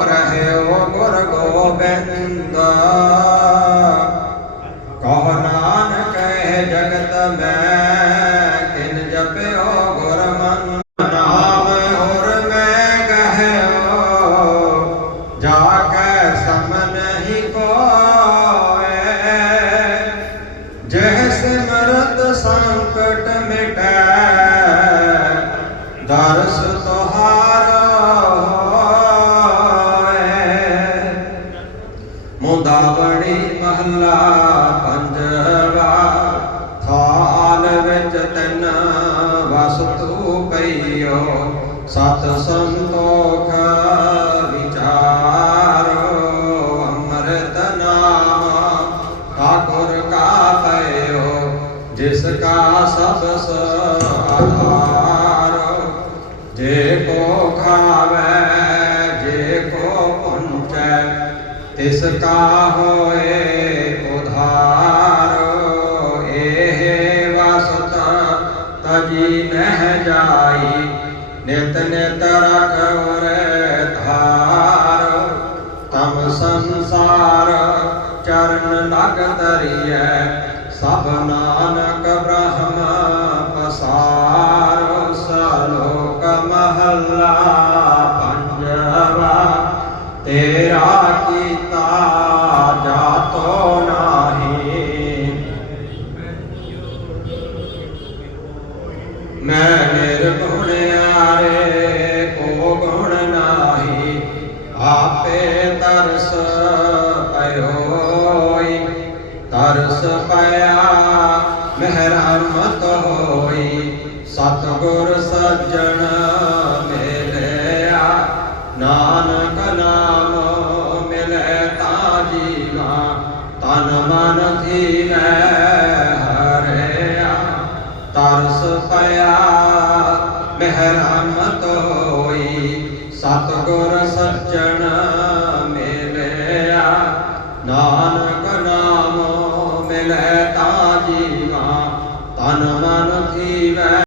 ਰਹਿਓ ਗੁਰ ਗੋਬਿੰਦ। ਕਹ ਨਾਨਕ ਕਹਿ ਜਗਤ ਮੈਂ, ਕਿਨ ਜਪਿਓ ਗੁਰ ਮਨ ਨਾਮ ਔਰ ਮੈਂ ਕਹਿਓ ਜਾ ਕੈ ਸਮ ਨਹੀਂ ਕੋਏ। ਜਹ ਸਿਮਰਤ ਸੰਕਟ ਮਿਟੈ, ਦਰਸ ਤੁਹਾਰਾ ਮੁੰਦਾਵਣੀ ਮਹੱਲਾ ਪੰਜਵਾ, ਥਾਲ ਵਿੱਚ ਤਨ ਵਸਤੂ ਪਈਓ, ਸਤ ਸੰਤੋਖ ਵਿਚਾਰੋ, ਅੰਮ੍ਰਿਤ ਨਾਮ ਠਾਕੁਰ ਕਾ ਪਇਓ ਜਿਸ ਕਾ ਸਬਸ ਆਧਾਰ ਤਿਸ ਕਾ ਹੋਏ ਉਧਾਰ ਇਹ ਵਸਤ ਤਜੀ ਨਹਿ ਜਾਈ ਨਿਤ ਨਿਤ ਰਖ ਧਾਰ ਤਮ ਸੰਸਾਰ ਚਰਨ ਲਗ ਤਰੀਐ ਸਭ ਨਾਨਕ ਮੈਂ ਨਿਰਗੁਣ ਆਰੇ ਕੋ ਗੁਣ ਨਾਹੀ, ਆਪੇ ਤਰਸ ਪਇਓਈ, ਤਰਸ ਪਿਆ ਮਹਿਰਮਤ ਹੋਈ, ਸਤਿਗੁਰ ਸੱਜਣ ਮਿਲਿਆ, ਨਾਨਕ ਨਾਮ ਮਿਲੇ ਤਾਂ ਜੀਵਾ, ਤਨ ਮਨ ਧੀਰੈ ਮਹਿਰਾਮ ਤੋਈ ਸਤਗੁਰ ਸੱਚਣ ਮਿਲਿਆ। ਨਾਨਕ ਨਾਮ ਮਿਲੈ ਤਾਂ ਜੀਵਾ ਤਨ ਮਨ ਥੀਵੈ।